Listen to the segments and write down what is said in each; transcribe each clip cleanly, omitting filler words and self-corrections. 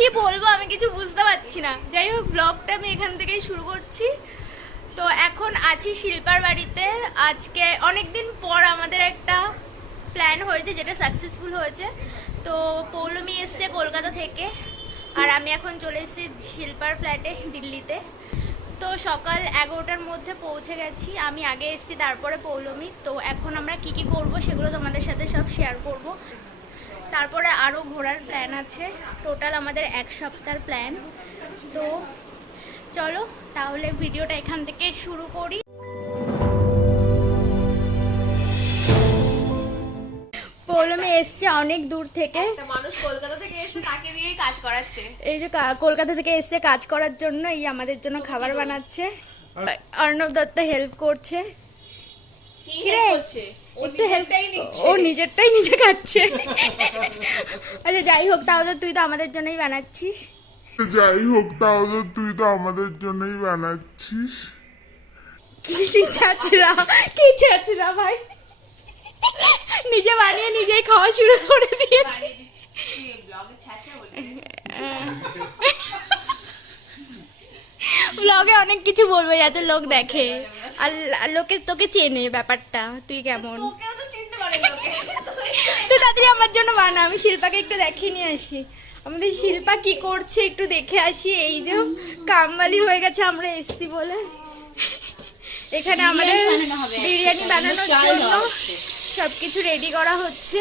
কি বলবো আমি কিছু বুঝতে পারছি না। যাই হোক, ব্লগটা আমি এখান থেকেই শুরু করছি। তো এখন আছি শিল্পার বাড়িতে। আজকে অনেকদিন পর আমাদের একটা প্ল্যান হয়েছে, যেটা সাকসেসফুল হয়েছে। তো পৌলমি এসছে কলকাতা থেকে, আর আমি এখন চলে এসেছি শিল্পার ফ্ল্যাটে দিল্লিতে। তো সকাল 11টার মধ্যে পৌঁছে গেছি। আমি আগে এসেছি, তারপরে পৌলমি। তো এখন আমরা কি কি করব সেগুলো তোমাদের সাথে সব শেয়ার করব। তারপরে আরও ঘোরার প্ল্যান আছে। টোটাল আমাদের 1 সপ্তাহের প্ল্যান। তো চলো তাহলে ভিডিওটা এখান থেকে শুরু করি। পৌলমি এসছে অনেক দূর থেকে। মানুষ কলকাতা থেকে এসে তাকে দিয়েই কাজ করাচ্ছে। এই যে কলকাতা থেকে এসছে কাজ করার জন্য, এই আমাদের জন্য খাবার বানাচ্ছে। অর্ণব দত্ত হেল্প করছে। ও নিজেরটাই নিজে খাচ্ছে। আচ্ছা যাই হোক, তাহলে তুই তো আমাদের জন্যই বানাচ্ছিস। কি ছাচরা ভাই, নিজে বানিয়ে নিজেই খাওয়া শুরু করে দিয়েছে। ব্লগে অনেক কিছু বলবো যাতে লোক দেখে, আর লোকে তোকে চেনে ব্যাপারটা, তুই কেমন। তুই তাড়াতাড়ি আমার জন্য বানা, আমি শিল্পাকে একটু দেখিয়ে নিয়ে আসি। আমাদের শিল্পা কি করছে একটু দেখে আসি। এই যে কামবালি হয়ে গেছে আমরা এসছি বলে। এখানে আমাদের বিরিয়ানি বানানোর জন্য সবকিছু রেডি করা হচ্ছে।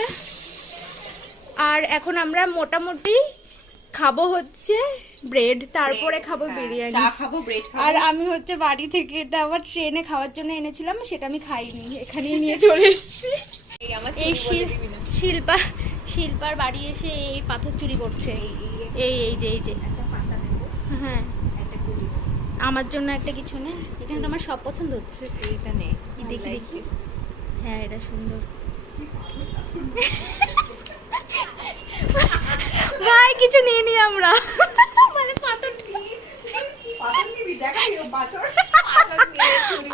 আর এখন আমরা মোটামুটি খাবো হচ্ছে ব্রেড, তারপরে খাবো বিরিয়ানি। আর আমি হচ্ছে বাড়ি থেকে এটা আবার ট্রেনে খাওয়ার জন্য এনেছিলাম, সেটা আমি খাইনি, এখানেই নিয়ে চলে এসেছি। এই শিল্পার বাড়ি এসে এই পাথর চুরি করছে। এই যে হ্যাঁ, আমার জন্য একটা কিছু নে। এখানে তো আমার সব পছন্দ হচ্ছে। এইটা নে, দেখি। হ্যাঁ এটা সুন্দর। ভাই কিছু নিয়ে নি আমরা, মানে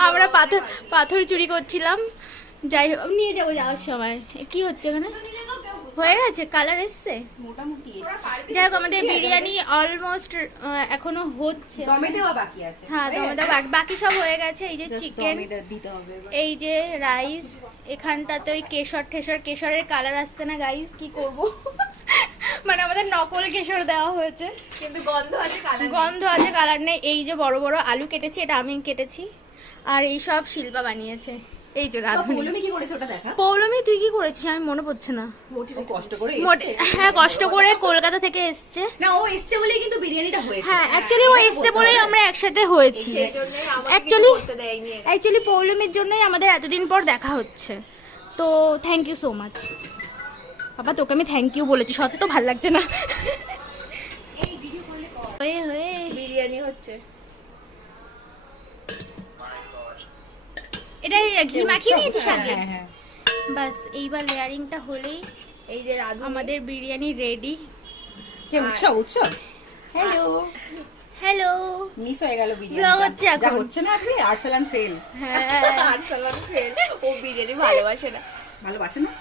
আমরা পাথর চুরি করছিলাম। যাই হোক, নিয়ে যাবো যাওয়ার সময়। কি হচ্ছে এখানে? হয়ে গেছে, কালার এসছে মোটামুটি। যাই হোক, আমাদের বিরিয়ানি অলমোস্ট এখনো হচ্ছে, দমে দেওয়া বাকি আছে। হ্যাঁ দমে দেওয়া বাকি, সব হয়ে গেছে। এই যে চিকেন, এই যে রাইস, এখানটাতে ওই কেশরের কালার আসছে না গাইস, কি করব। মানে আমাদের নকল কেশর দেওয়া হয়েছে, কিন্তু গন্ধ আছে কালার নেই। এই যে বড় বড় আলু কেটেছি, এটা আমি কেটেছি। আর এই সব শিল্পা বানিয়েছে। এই যে পৌলমি কি করেছে ওটা দেখা। পৌলমি তুই কি করেছিস আমি মনে পড়ছে না। হ্যাঁ কষ্ট করে কলকাতা থেকে এসছে। না ও এসছে বলেই কিন্তু বিরিয়ানিটা হয়েছে। হ্যাঁ অ্যাকচুয়ালি ও এসছে বলেই আমরা একসাথে হয়েছি। অ্যাকচুয়ালি পৌলমির জন্যই আমাদের এতদিন পর দেখা হচ্ছে। তো থ্যাংক ইউ সো মাচ। বাবা তোকে আমি থ্যাংক ইউ বলেছি, সত্যি তো ভালো লাগছে না। হয়ে বিরিয়ানি হচ্ছে। এটা ঘি মাখিয়ে নিয়েছিস আগে? হ্যাঁ। বাস এইবার লেয়ারিংটা হলেই এই যে আমাদের বিরিয়ানি রেডি। উৎসব। হ্যালো মিস হয়ে গেল বিরিয়ানি। ব্লগ হচ্ছে এখন। হচ্ছে না আপনি আরসালান ফেল। হ্যাঁ আরসালান ফেল। ও বিরিয়ানি ভালোবাসে না।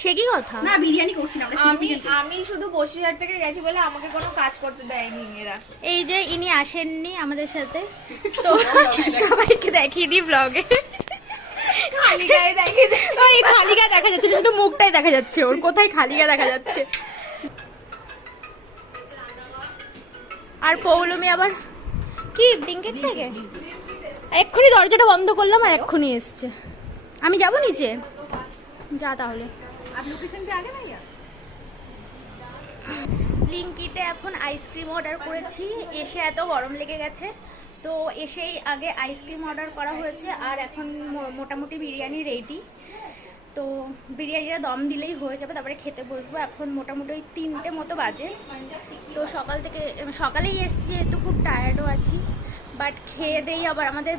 সে কি কথা? না বিরিয়ানি করছি না আমরা। আমি শুধু বসিরহাট থেকে গেছি বলে আমাকে কোনো কাজ করতে দেয়নি এরা। এই যে ইনি আসেননি আমাদের সাথে, তো সবাইকে দেখিয়ে দিই ব্লগে। খালি গায়ে দেখা যাচ্ছে, শুধু মুখটাই দেখা যাচ্ছে ওর, কোথায় খালি গায়ে দেখা যাচ্ছে। আর পৌলমি আবার কি ডিঙ্কের থেকে এক্ষুনি দরজাটা বন্ধ করলাম আর এক্ষুনি এসছে। আমি যাবো নিচে, যা তাহলে। ব্লিঙ্কিটে এখন আইসক্রিম অর্ডার করেছি, এসে এত গরম লেগে গেছে, তো এসেই আগে আইসক্রিম অর্ডার করা হয়েছে। আর এখন মোটামুটি বিরিয়ানি রেডি। তো বিরিয়ানিটা দম দিলেই হয়ে যাবে, তারপরে খেতে বসবো। এখন মোটামুটি ওই 3টে মতো বাজে। তো সকালেই এসছি, যেহেতু খুব টায়ার্ডও আছি। বাট খেয়ে দেই আবার আমাদের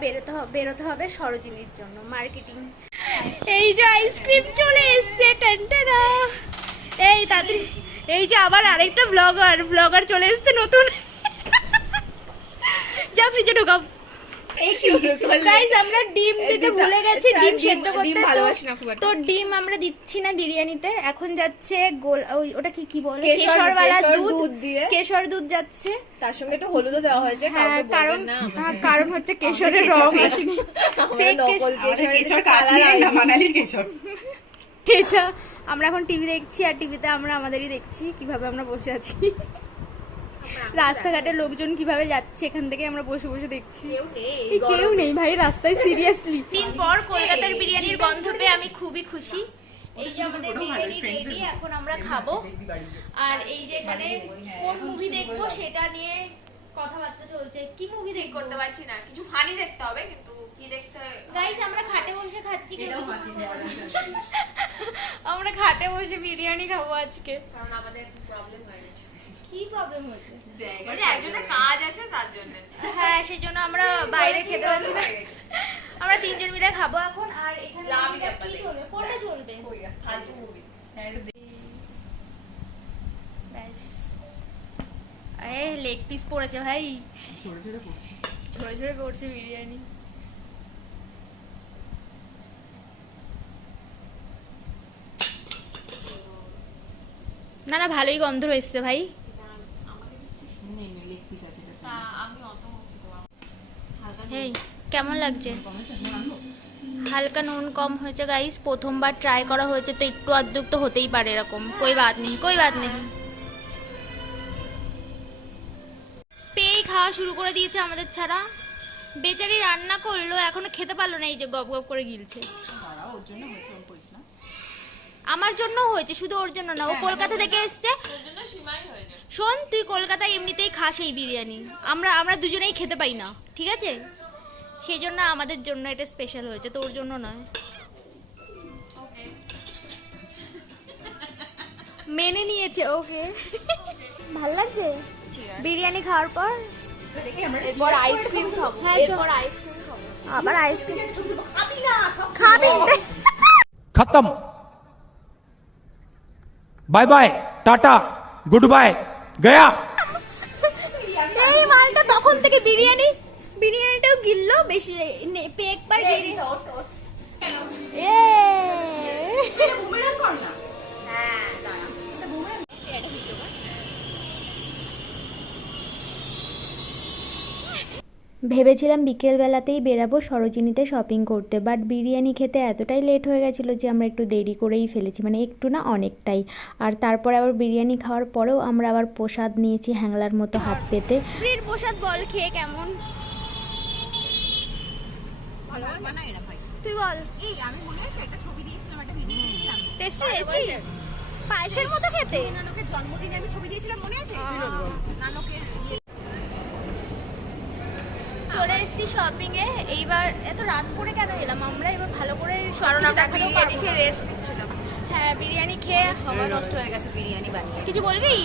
বেরোতে হবে সরোজিনীর জন্য মার্কেটিং। এই যে আইসক্রিম চলে এসছে, টানটানা। এই তাড়াতাড়ি, এই যে আবার আরেকটা ব্লগার চলে এসছে নতুন। যা ফ্রিজে ঢোকাও। এই কি গাইস আমরা ডিম দিতে ভুলে গেছি, ডিম সেদ্ধ ডিম করতে। ভালোবাসি না খুব একটা। তো ডিম আমরা দিচ্ছি না বিরিয়ানিতে, এখন যাচ্ছে ওটা কি বলে, কেশর- কেশরওয়ালা কেশর দুধ দুধ দিয়ে। কেশর দুধ যাচ্ছে। তার সঙ্গে একটু হলুদও দেওয়া হয়েছে, হ্যাঁ কাউকে কারণ বলবেন না হ্যাঁ, কারণ হচ্ছে কেশরের রং আসেনি। আমাদের Fake নকল আমাদের কেশর, কেশর কালার কাশ্মীরি না মানালির কেশর। এটা আমরা এখন টিভি দেখছি, আর টিভিতে আমরা আমাদেরই দেখছি কিভাবে আমরা বসে আছি। রাস্তাঘাটে লোকজন কিভাবে যাচ্ছে, এখান থেকে আমরা বসে বসে দেখছি। এই কেউ নেই ভাই রাস্তায়, সিরিয়াসলি। দিন পর কলকাতার বিরিয়ানির গন্ধ পেয়ে আমি খুবই খুশি। এই যে আমাদের বিরিয়ানি রেডি, এখন আমরা খাবো। আর এই যে এখানে কোন মুভি দেখবো সেটা নিয়ে কথাবার্তা চলছে। কি মুভি দেখবো করতে পারছি না, কিছু ফানি দেখতে হবে, কিন্তু কি দেখতে গাইস, আমরা খাটে বসে খাচ্ছি কিন্তু আমরা খাটে বসে বিরিয়ানি খাবো আজকে। কারণ আমাদের একটু প্রবলেম হয়ে গেছে, কি প্রবলেম হয়েছে? মানে একজনের কাজ আছে তার জন্য। হ্যাঁ সেই জন্য আমরা বাইরে খেতে পারছি না, আমরা তিনজন মিলে খাবো এখন। আর এখানে লাভ মুভিটা কি চলবে, কোনটা চলবে? ফালতু মুভি। ব্যাস, এই লেগ পিস পড়েছে ভাই, ঝরে ঝরে পড়ছে। ঝরে ঝরে পড়ছে বিরিয়ানি। না না, ভালোই গন্ধ রয়েছে ভাই। নেই নেই লেগ পিস আছে এটা। আমি অত খেতে পারবো না। এই কেমন লাগছে? হালকা নুন কম হয়েছে গাইস, প্রথমবার ট্রাই করা হয়েছে তো একটু আধটু তো হতেই পারে এরকম, কোই বাত নেই কোই বাত নেই। পেয়েই খাওয়া শুরু করে দিয়েছে আমাদের ছাড়া। বেচারি রান্না করলো, এখনো খেতে পারলো না, এই যে গপ গপ করে গিলছে। তারা ওর জন্য হয়েছে, ওর করিস না। আমার জন্য হয়েছে, শুধু ওর জন্য না, ও কলকাতা থেকে এসছে। তোর জন্য সীমাই হয়ে যায়। শোন, তুই কলকাতায় এমনিতেই খাস এই বিরিয়ানি, আমরা দুজনেই খেতে পাই না, ঠিক আছে? সেই জন্য আমাদের জন্য এটা স্পেশাল হয়েছে, তোর জন্য নয়। ওকে, মেনে নিয়েছে, ওকে। ভাল লাগছে বিরিয়ানি খাওয়ার পর? দেখি আমরা এরপর আইসক্রিম খাবো, হ্যাঁ, এরপর আইসক্রিম খাবো। আবার আইসক্রিম খাবি না সব খাবি? खत्म bye bye tata good bye गया। এই মালটা তখন থেকে বিরিয়ানিটাও গিললো বেশি, একবার গিলি। এ বুমেরাং কর না। ভেবেছিলাম বিকেলবেলাতেই বেরাবো সরোজিনীতে শপিং করতে, বাট বিরিয়ানি খেতে এতটাই লেট হয়ে গেছিলো যে আমরা একটু দেরি করেই ফেলেছি, মানে একটু না অনেকটাই। আর তারপরে আবার বিরিয়ানি খাওয়ার পরেও আমরা আবার প্রসাদ নিয়েছি হ্যাংলার মতো হাত পেতে। ফ্রির প্রসাদ বল খেয়ে কেমন? বানাই না ভাই। তুই বল। এই আমি মনে আছে একটা ছবি দিয়েছিলাম, একটা ভিডিও দিয়েছিলাম। টেস্টি পায়েসের মতো খেতে। নানকের জন্মদিনে আমি ছবি দিয়েছিলাম, মনে আছে? নানকের চলে এসেছি শপিং এ। এইবার এত রাত করে কেন এলাম আমরা? এবার ভালো করে কারণ আমরা দেখাতেও বিরিয়ানি পারবো। খেয়ে রেস্ট নিচ্ছিলাম। হ্যাঁ বিরিয়ানি খেয়ে সময় নষ্ট হয়ে গেছে বিরিয়ানি বানিয়ে। কিছু বলবি?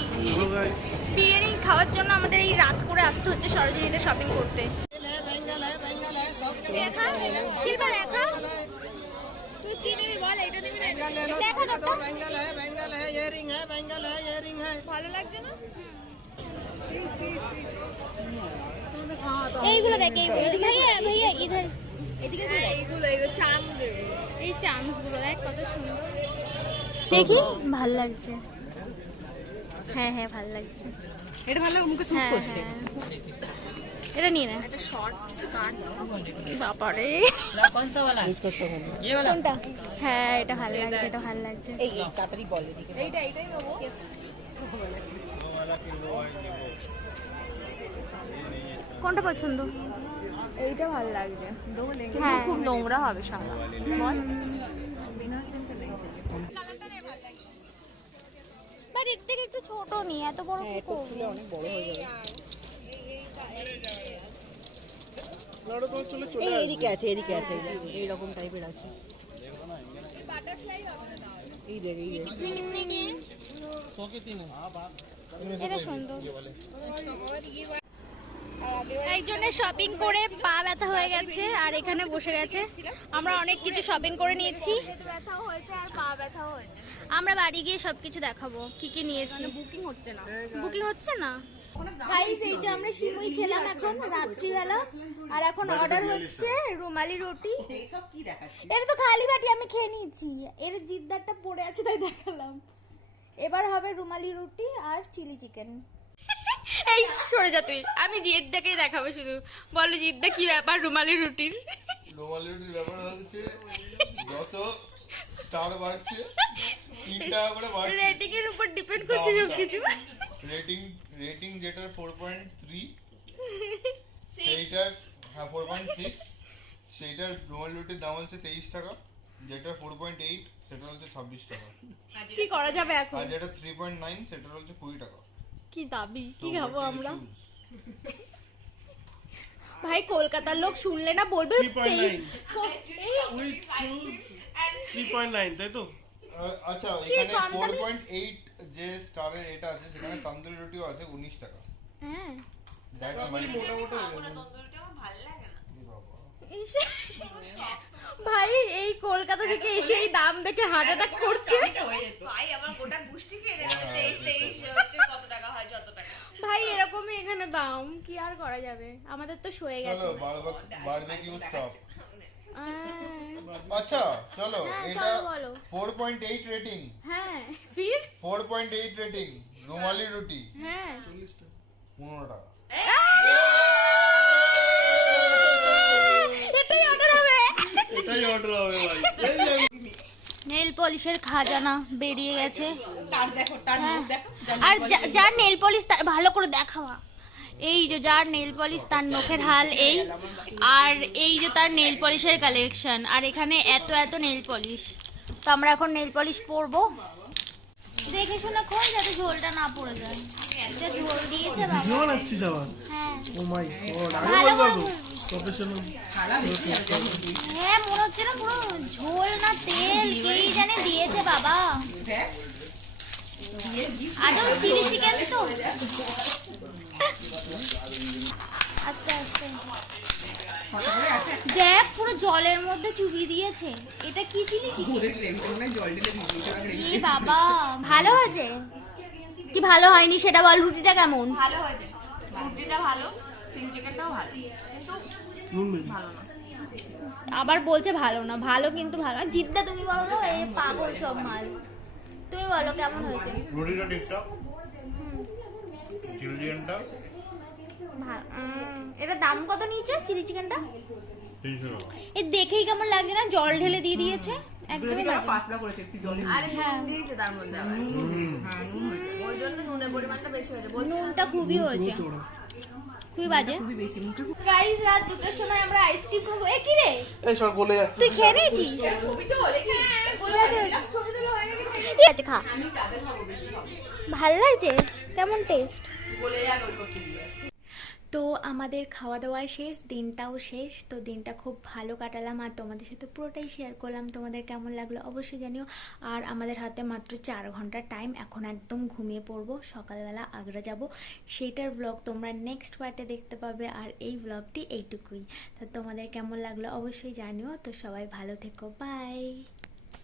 বিরিয়ানি খাওয়ার জন্য আমাদের এই রাত করে আসতে হচ্ছে সরোজিনীতে শপিং করতে। দেখা শিল্পা, দেখা তুই কি নিবি বল, এটা নিবি না দেখা দাও। ভালো লাগছে না? এইগুলো দেখ, এইগুলো ভাইয়া ভাইয়া ইধার এদিকে এইগুলো চাম দেবে। এই চামচ গুলো দেখ কত সুন্দর, দেখি ভাল লাগছে। হ্যাঁ হ্যাঁ ভাল লাগছে। এটা ভালো মুখে স্যুট হ্যাঁ করছে। হ্যাঁ এটা নিয়ে না। একটা শর্ট স্কার্ট বাবারে কোনটা? হ্যাঁ এটা ভাল লাগছে, এটা ভাল লাগছে। এই তাড়াতাড়ি বল এদিকে। এইটাই নেবো। কোনটা পছন্দ? এইটা ভালো লাগছে, হ্যাঁ খুব নোংরা হবে সাদা। বল বাট এর থেকে একটু ছোট নি, এত বড় কি করব? অনেক বড় হয়ে যাবে। এই এদিকে আছে, এদিকে আছে, এই রকম টাইপের আছে। এই দেখ, এই দেখ। এটা সুন্দর। একজনের শপিং করে পা ব্যথা হয়ে গেছে আর এখানে বসে গেছে। আমরা অনেক কিছু শপিং করে নিয়েছি, ব্যথাও হয়েছে আর পা ব্যথাও হয়েছে। আমরা বাড়ি গিয়ে সবকিছু দেখাবো কি কি নিয়েছি। বুকিং হচ্ছে না। বুকিং হচ্ছে না? গাইস এই যে আমরা সিমুই খেলাম এখন রাত্রিবেলা, আর এখন অর্ডার হচ্ছে রুমালি রুটি। এইসব কি দেখাচ্ছিস? এটা তো খালি বাটি আমি খেয়ে নিয়েছি, এর জিদ্দারটা পড়ে আছে তাই দেখালাম। এবার হবে রুমালি রুটি আর চিলি চিকেন। এই সরে যা তুই, আমি জিদ্দাকেই দেখাবো শুধু। বলো জিদ্দা কি ব্যাপার রুমালি রুটির? রুমালি রুটির ব্যাপার হচ্ছে যত স্টার বাড়ছে 3 টাকা করে বাড়ছে। রেটিং এর উপর ডিপেন্ড করছে সবকিছু। রেটিং যেটার 4.3 সেইটার 4.6 সেইটার রুমালি রুটির দাম হচ্ছে 23 টাকা, যেটা 4.8 সেটা হচ্ছে 26 টাকা, কি করা যাবে এখন? আর যেটা 3.9 সেটা হচ্ছে 20 টাকা। কি দাবি, কি So খাবো what do you আমরা? choose? ভাই কলকাতার লোক শুনলে না বলবে 3.9 we choose 3.9 তাই তো? আচ্ছা কি এখানে কম দামি? 4.8 যে স্টারের এটা আছে সেখানে তন্দুরি রুটিও আছে 19 টাকা। হ্যাঁ দ্যাট মানে মোটামুটি তন্দুরিটা আমার ভালো লাগে না। ইস, ভাই এই কলকাতা থেকে এসে এই দাম দেখে হার্ট অ্যাটাক করছে। ভাই আমার গোটা গুষ্টি খেয়ে নেবে 23 হচ্ছে কত টাকা হয় যত টাকা। ভাই এরকমই এখানে দাম, কি আর করা যাবে, আমাদের তো সয়ে গেছে। চলো বারবিকিউ স্টপ। আহ, আচ্ছা চলো হ্যাঁ, এটা চলো বলো। 4.8 রেটিং, হ্যাঁ ফির 4.8 রেটিং রুমালি রুটি হ্যাঁ 15 টাকা। এটাই অর্ডার হবে। এটাই অর্ডার হবে ভাই। নেল পলিশের খাজানা বেরিয়ে গেছে। তার দেখো, তার মুখ দেখো। আর যার নেল পলিশ ভালো করে দেখাওয়া, এই যে যার নেল পলিশ তার নখের হাল এই, আর এই যে তার নেল পলিশের কালেকশন, আর এখানে এত এত নেল পলিশ। তো আমরা এখন নেল পলিশ পরবো, দেখে শুনে খোল যাতে ঝোলটা না পড়ে যায়। এটা ঝোল দিয়েছে বাবা। ভিডিও বানাচ্ছিস আবার? হ্যাঁ ও মাই গড, আগে ভালো বলবা করে তো ঝোল। প্রফেশনাল। হ্যাঁ মনে হচ্ছে না পুরো ঝোল না তেল কেই জানে দিয়েছে বাবা। দেখ, আদৌ চিলি চিকেন তো? আস্তে আস্তে দেখ পুরো জলের মধ্যে চুবিয়ে দিয়েছে। এটা কি চিলি চিকেন? ওদের গ্রেভিটা মনে হয় জল ঢেলে ভিজিয়ে দেওয়া গ্রেভি। এ বাবা, ভালো হয়েছে কি ভালো হয়নি সেটা বল। রুটিটা কেমন? ভালো হয়েছে, রুটিটা ভালো, চিলি চিকেনটাও ভালো, কিন্তু নুন বেশি। ভালো না। আবার বলছে ভালো না, ভালো কিন্তু ভালো। আর জিদ্দা তুমি বলো তো, এই পাগল সব মাল। তুমি বলো কেমন হয়েছে? রুটিটা ঠিকঠাক, চিলি চিকেনটা এটা দাম কত নিয়েছে চিলি চিকেনটা? 300 টাকা। এ দেখেই কেমন লাগছে না, জল ঢেলে দিয়ে দিয়েছে একদমই গ্রেভিটা বাজে। পাতলা করেছে একটু জলে। আরে নুন দিয়েছে তার মধ্যে আবার, হ্যাঁ, নুন হয়েছে। ওই জন্য নুনের পরিমাণটা বেশি হয়েছে। নুনটা খুবই হয়েছে, চোরা। খুবই বাজে। খুবই বেশি মুখে গাইস রাত 2টার সময় আমরা আইসক্রিম খাবো। এ কি রে, এই সব বলে যাচ্ছে। তুই খেয়ে নিয়েছিস? ছবি তো হলে কি? ঠিক আছে খা। আমি ডাবে খাবো, বেশি খাবো। ভালো লাগছে? কেমন টেস্ট? গলে যাবে ওই করতে দিয়ে। তো আমাদের খাওয়া দাওয়া শেষ, দিনটাও শেষ। তো দিনটা খুব ভালো কাটালাম আর তোমাদের সাথে পুরোটাই শেয়ার করলাম। তোমাদের কেমন লাগলো অবশ্যই জানিও। আর আমাদের হাতে মাত্র 4 ঘন্টা টাইম, এখন একদম ঘুমিয়ে পড়বো, সকালবেলা আগ্রা যাব। সেইটার ব্লগ তোমরা নেক্সট পার্টে দেখতে পাবে। আর এই ব্লগটি এইটুকুই। তো তোমাদের কেমন লাগলো অবশ্যই জানিও। তো সবাই ভালো থেকো, বাই।